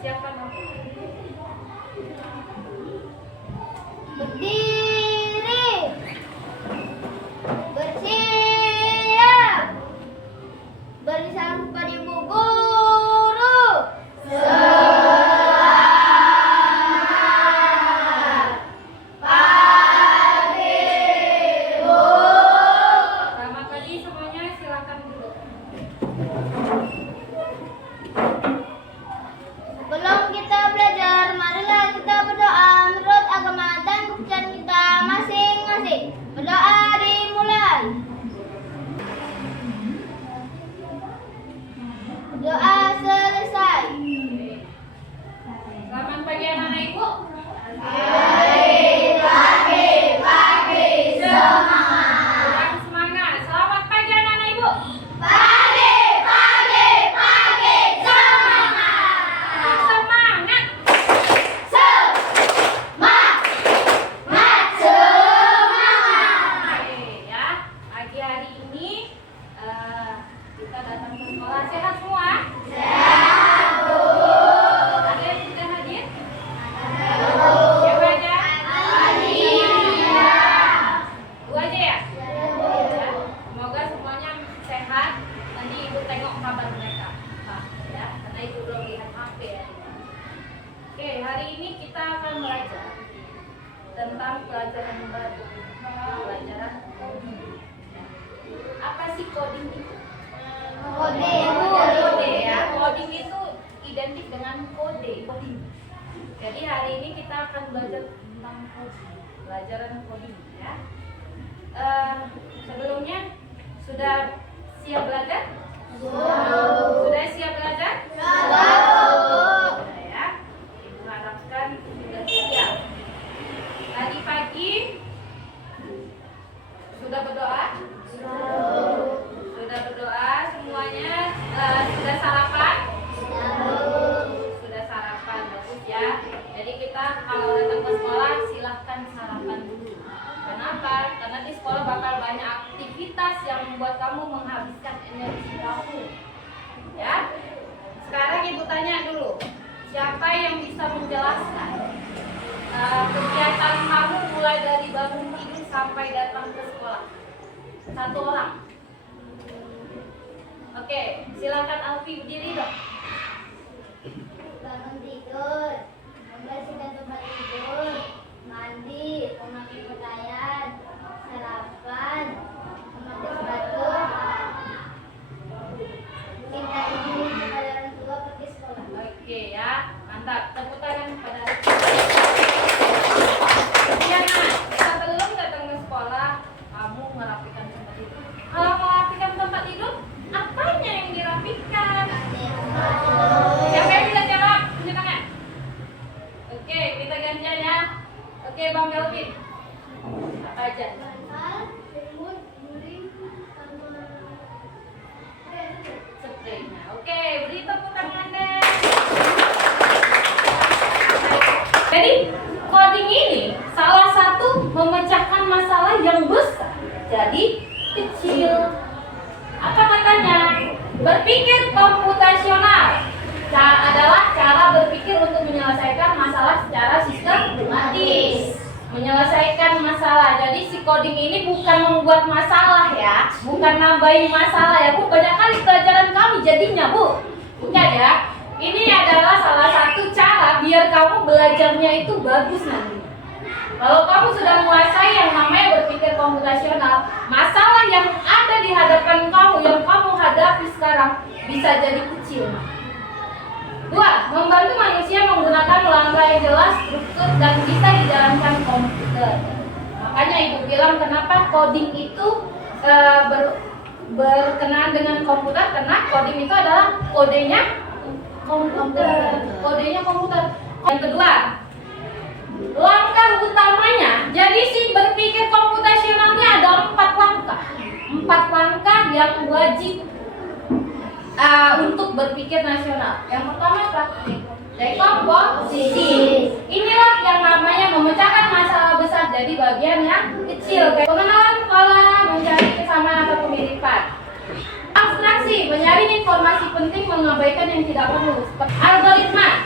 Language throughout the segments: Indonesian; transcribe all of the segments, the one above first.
Siapkan waktu. Berdiri. Bersiap. Beri salam kepada Ibu Guru. Selamat pagi, Bu. Selamat pagi semuanya, silakan duduk. Sebelum kita belajar, marilah kita berdoa menurut agama dan kepercayaan kita masing-masing. Berdoa dimulai. Doa selesai. Selamat pagi anak-anak Ibu. Pagi, semangat. Kurang semangat. Selamat pagi anak-anak Ibu. Pagi, semangat. Semangat. Semangat. Oke ya, pagi hari ini kita datang ke sekolah. Sehat semua? Ada yang sudah hadir? Siapa aja? Dua aja ya? Ya. Semoga semuanya sehat. Nanti Ibu tengok kabar mereka. Nah, ya, karena Ibu belum lihat HP ya. Oke, hari ini kita akan belajar tentang pelajaran baru. Pelajaran coding. Apa sih coding itu? Kode. Kode ya. Coding itu identik dengan kode. Jadi hari ini kita akan belajar tentang coding. Pelajaran coding ya. Sebelumnya sudah siap belajar? Sudah siap belajar? Sudah ya. Ibu harapkan sudah siap. Tadi pagi sudah berdoa? Sudah berdoa semuanya? Sudah sarapan? Sudah sarapan, bagus ya. Jadi kita kalau datang ke sekolah silahkan sarapan dulu. Kenapa? Karena di sekolah bakal banyak aktivitas yang membuat kamu menghabiskan energi kamu. Ya. Sekarang Ibu tanya dulu, siapa yang bisa menjelaskan kegiatan kamu mulai dari bangun tidur sampai datang ke sekolah? Satu orang. Oke, silakan Alfi berdiri dong. Bangun tidur, membersihkan tempat tidur, mandi, memakai pakaian, sarapan, memakai sepatu, minta izin kepada orang tua pergi sekolah. Oke ya, mantap. Tepuk tangan kepada ya, nah, sebelum datang ke sekolah, kamu merapikan tempat tidur. Kalau merapikan tempat tidur, apanya yang dirapikan? Siapa yang bisa jawab? Tunjuk tangan. Oke, kita gantian ya. Oke, Bang Kelvin. Apa aja? Bantal, selimut, guling, sama Spraynya. Oke, beri tepuk tangan deh. Jadi, coding ini salah satu memecahkan masalah yang besar jadi kecil. Apa katanya? Berpikir komputasional adalah cara berpikir untuk menyelesaikan masalah secara sistematis. Menyelesaikan masalah. Jadi si coding ini bukan membuat masalah ya, bukan nambahin masalah ya Bu. Banyak kali pelajaran kami jadinya Bu. Bukan ya. Ini adalah salah satu cara biar kamu belajarnya itu bagus nanti. Kalau kamu sudah menguasai yang namanya berpikir komputasional, masalah yang ada di hadapan kamu, yang kamu hadapi sekarang bisa jadi kecil. 2. Membantu manusia menggunakan langkah yang jelas, struktur, dan bisa dijalankan komputer. Makanya Ibu bilang kenapa coding itu berkenaan dengan komputer, karena coding itu adalah kodenya komputer. Kodenya komputer. Yang kedua, langkah utamanya, jadi si berpikir komputasionalnya ada 4 langkah. 4 langkah yang wajib untuk berpikir nasional. Yang pertama apa? Dekomposisi. Inilah yang namanya memecahkan masalah besar jadi bagian yang kecil. Pengenalan pola, mencari kesamaan atau kemiripan. Abstraksi, menyaring informasi penting, mengabaikan yang tidak perlu. Algoritma,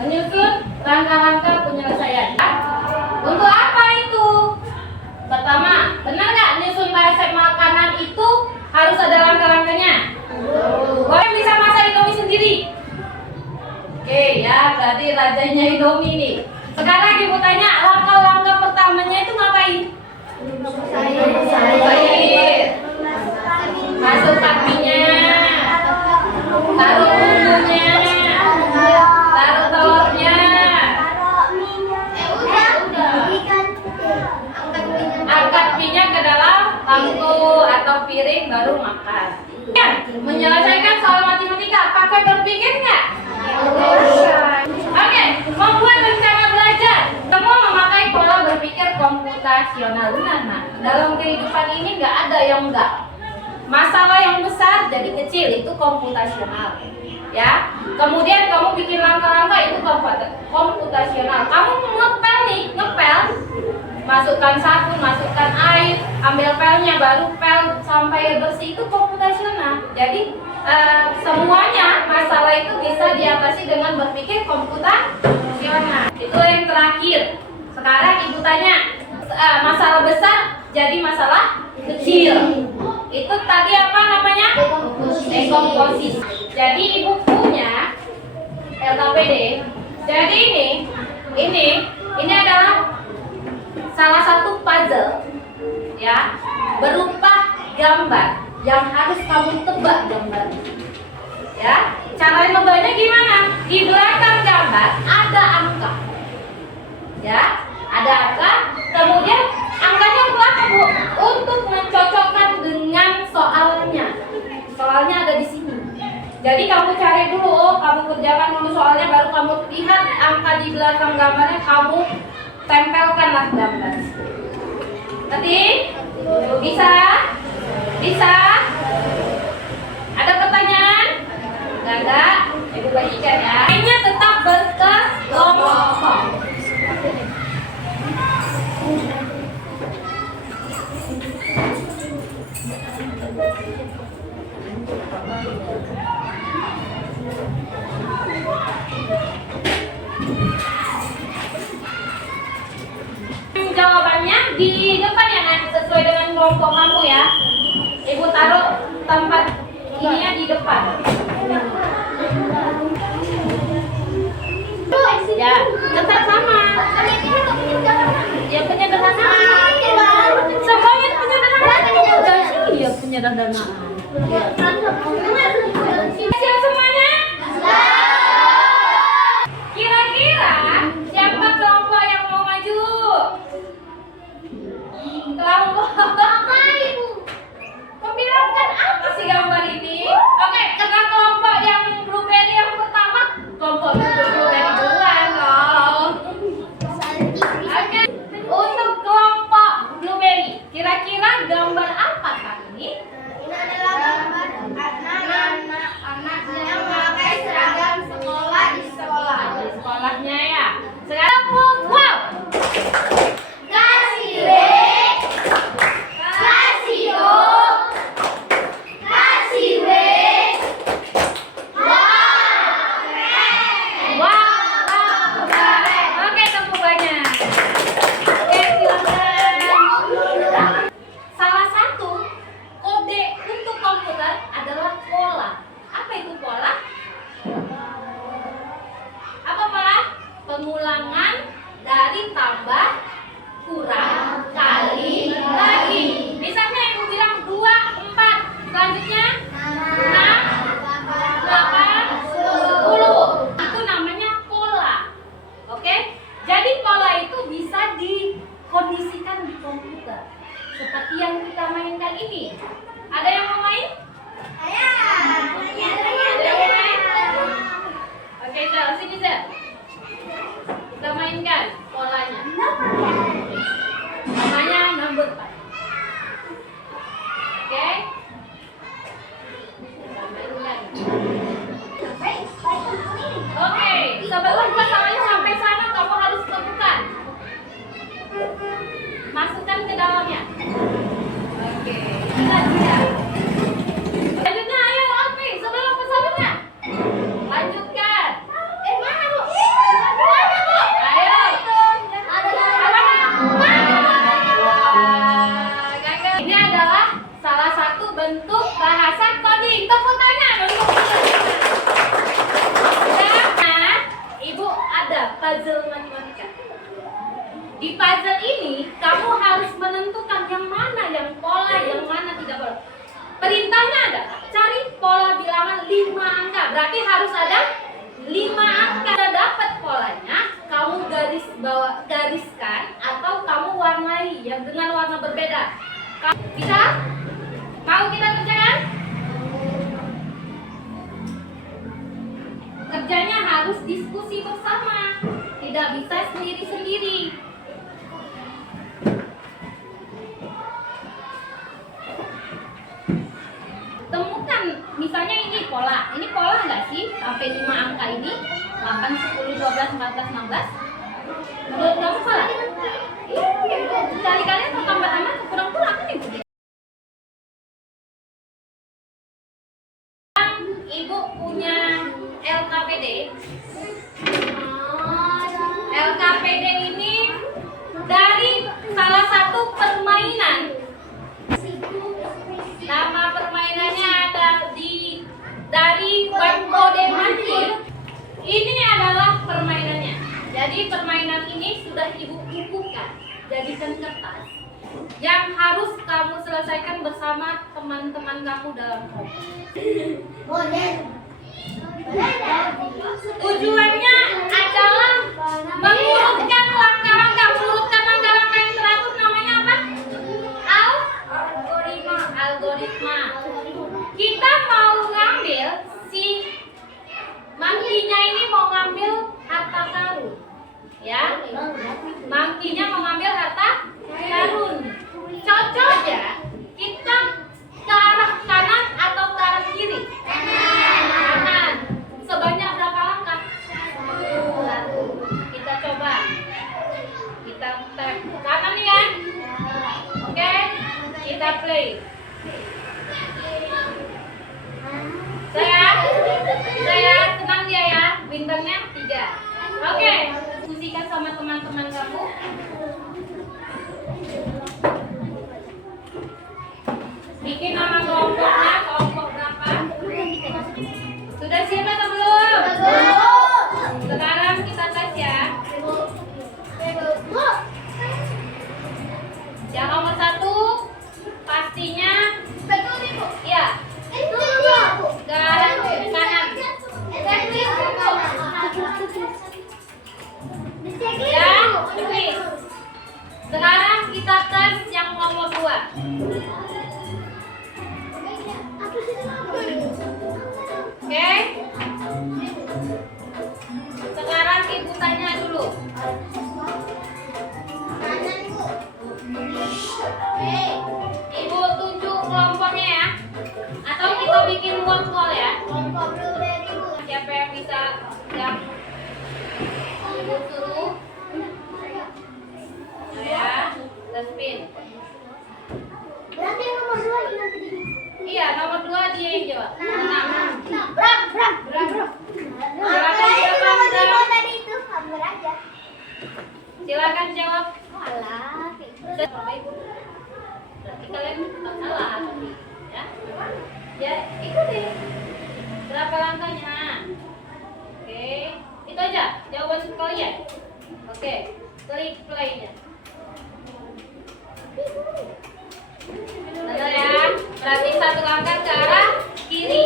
Menyusun langkah-langkah penyelesaian. Untuk apa itu? Pertama, benar nggak nyusun resep makanan itu harus ada langkah-langkahnya? Boleh bisa masak Indomie sendiri? Oke ya, berarti rajanya Indomie nih. Sekarang ibu tanya, langkah-langkah pertamanya itu ngapain? Baik. Masukkan minyak, taruh bumbunya, taruh telurnya, angkat minyak ke dalam tangku atau piring baru makan. Ya, menyelesaikan soal matematika pakai berpikir nggak? Oke, membuat rencana belajar. Semua memakai pola berpikir komputasional. Benar, nah, dalam kehidupan ini nggak ada yang enggak. Masalah yang besar jadi kecil itu komputasional, ya. Kemudian kamu bikin langkah-langkah itu komputasional. Kamu ngepel nih, masukkan sabun, masukkan air, ambil pelnya, baru pel sampai bersih itu komputasional. Jadi semuanya masalah itu bisa diatasi dengan berpikir komputasional. Itu yang terakhir. Sekarang ibu tanya, masalah besar jadi masalah kecil. Itu tadi apa namanya? Dekomposisi. Jadi ibu punya LKPD. Jadi ini adalah salah satu puzzle, ya, berupa gambar yang harus kamu tebak gambar. Ya, cara membacanya gimana? Di belakang gambar ada angka. Ya, ada angka. Kemudian angkanya untuk apa, Bu? Untuk mencocokkan dengan soalnya. Soalnya ada di sini. Jadi kamu cari dulu, oh kamu kerjakan dulu soalnya, baru kamu lihat angka di belakang gambarnya, kamu tempelkanlah gambar. Nanti bisa? Bisa? Ada pertanyaan? Nggak ada? Ibu bagikan ya. Lainnya tetap berkelompok. Jawabannya di depan ya, Nak, sesuai dengan kelompok kamu ya. Ibu taruh tempat ininya di depan. Ya, tetap sama. Ya, penyederhanaan. Semuanya penyederhanaan. Iya, penyederhanaan. Siap semuanya? Kira-kira siapa kelompok yang mau maju? Kelompok apa, Ibu? Membilangkan apa sih gambar ini? Oke, karena kelompok yang blueberry yang pertama, kelompok blueberry duluan dong. Oke, untuk kelompok blueberry, kira-kira gambar apa kali ini? Ini adalah gambar 5 angka. Berarti harus ada 5 angka. Sudah dapat polanya, kamu gariskan atau kamu warnai yang dengan warna berbeda. Bisa? Mau kita kerjakan? Kerjanya harus diskusi bersama, tidak bisa sendiri-sendiri. Temukan, misalnya ini pola nggak sih sampai 5 angka ini? 8, 10, 12, 14, 16. Menurut kamu pola? Kali-kali atau tambah-tambah atau kurang-kurang kan ibu? Ibu punya LKPD. LKPD ini dari salah satu permainan. Nama permainannya ada dari Kode Manggil. Ini adalah permainannya. Jadi permainan ini sudah ibu bukukan, jadikan kertas yang harus kamu selesaikan bersama teman-teman kamu dalam kelompok. Tujuannya adalah mengurutkan langkah-langkah yang teratur. Namanya apa? Algoritma. Kita mau ngambil si Mangkinya ini mau ngambil harta karun, ya. Mangkinya mau ngambil harta karun. Cocok ya? Kita ke arah kanan atau ke arah kiri? Kanan. Sebanyak berapa langkah? 1. Kita coba. Kita tap kanan nih kan? Oke, kita play. Saya tenang dia ya, bintangnya 3. Oke, diskusikan sama teman-teman kamu. Bikin nama kelompoknya, kelompok berapa? Sudah siap atau belum? Sekarang kita tes ya. Yang nomor 1 pastinya iya. Sekarang kanan. Ya, tulis. Sekarang kita tes yang nomor 2. Oke. Sekarang ibu tanya dulu. Ibu tunjuk kelompoknya ya. Atau kita bikin wall ya. Siapa yang bisa yang ibu suruh? Ya, dustbin. Berarti nomor 2 ini nanti di. Iya, nomor 2 dia yang jawab. Silakan jawab. Berarti kalian tetap salah, ya? Ya, ikuti. Berapa langkahnya? Oke, itu aja jawaban kalian. Oke, klik play-nya. Benar ya? Berarti 1 langkah ke arah kiri.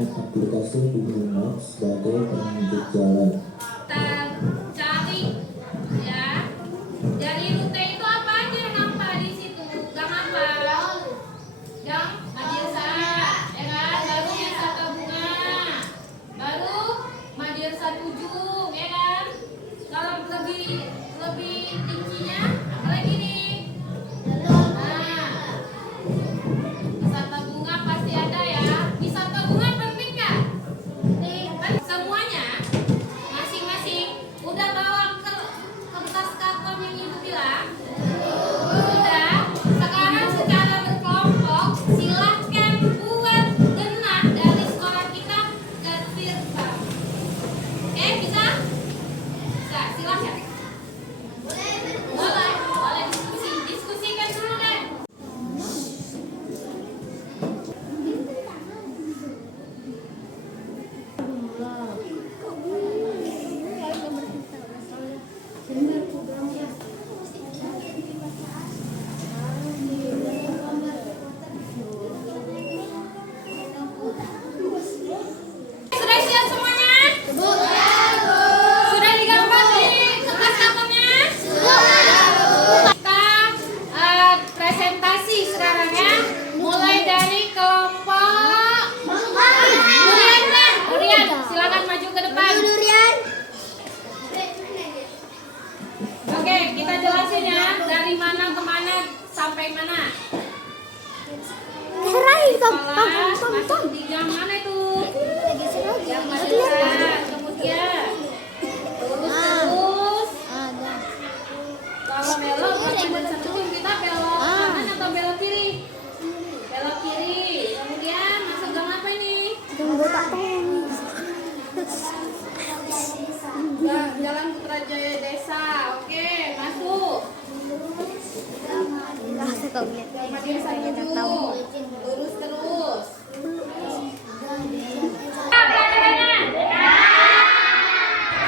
menggunakan aplikasi Google Maps sebagai penunjuk jalan. Kita cari ya. Dari rute itu apa aja yang nampak di situ? Gang apa? Gang Madirsa, ya kan? Baru Wisata Bunga, baru Madirsa Tujung, ya kan? Kalau lebih tingginya, apa lagi nih? Nah, wisata bunga pasti ada ya. Wisata bunga penting nggak? Kan semuanya masing-masing udah bawa kertas karton yang ibu bilang. Sudah. Sekarang secara berkelompok silahkan buat denah dari sekolah kita ke Tirta. Oke, bisa? Bisa, silahkan. Boleh diskusikan dulu deh. Sudah siap semuanya? Sudah digambar di kertas kartonnya? Kita presentasi sekarang ya. Mulai dari kelompok Durian, silakan maju ke depan. Oke, kita jelasin ya dari mana ke mana sampai mana. Sekolah masuk di gang mana itu? Yang Madirsa, kemudian terus kalau belok Madirsa Tujung kita belok kanan atau belok kiri? Belok kiri. Kemudian masuk gang apa ini? Jalan Putrajaya Desa. Oke, masuk. Madirsa Tujung. Lurus terus.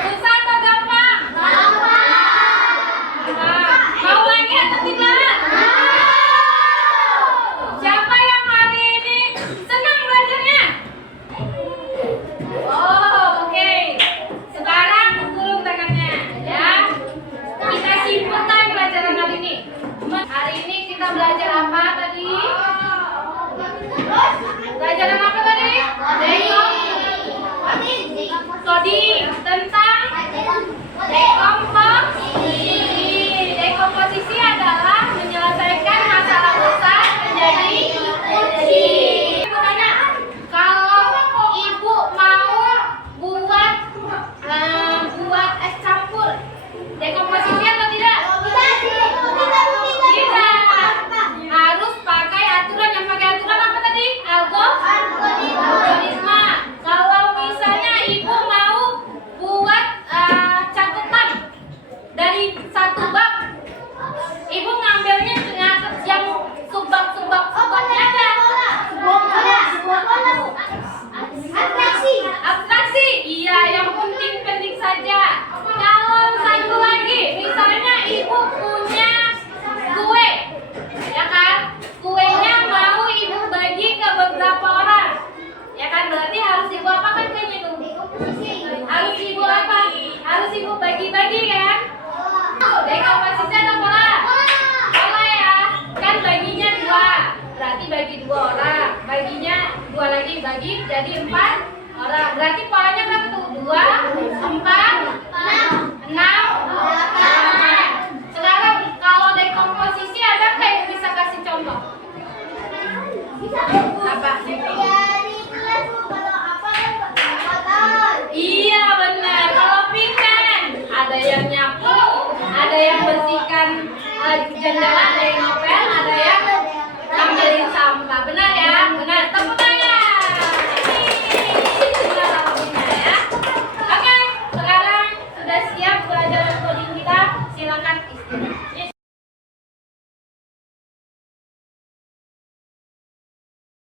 Susah atau gampang? Mau lagi atau tidak? Siapa yang hari ini senang belajarnya? Oh, oke. Sekarang turun tangannya, ya. Kita simpulkan pelajaran hari ini. Hari ini kita belajar apa tadi? Pelajaran apa tadi? Coding tentang dekomposisi. Dekomposisi adalah menyelesaikan masalah besar menjadi kunci. Ibu tanya, kalau ibu mau buat es campur, dekomposisi atau tidak? Tidak. Harus pakai aturan. Yang pakai aturan apa tadi? Algoritma. Kalau misalnya ibu mau buat catatan dari satu bab, ibu ngambilnya yang subbab-subbabnya ada. Abstraksi. Iya, yang penting-penting saja. Kalau satu lagi, misalnya ibu punya kue, ya kan? Kuenya mau ibu bagi ke beberapa orang, ya kan? Berarti harus ibu apakan kuenya itu? Harus ibu apa? Harus ibu bagi-bagi kan? Dekomposisi atau pola? Pola ya. Kan baginya 2, berarti bagi 2 orang. Baginya 2 lagi bagi jadi 4 orang. Berarti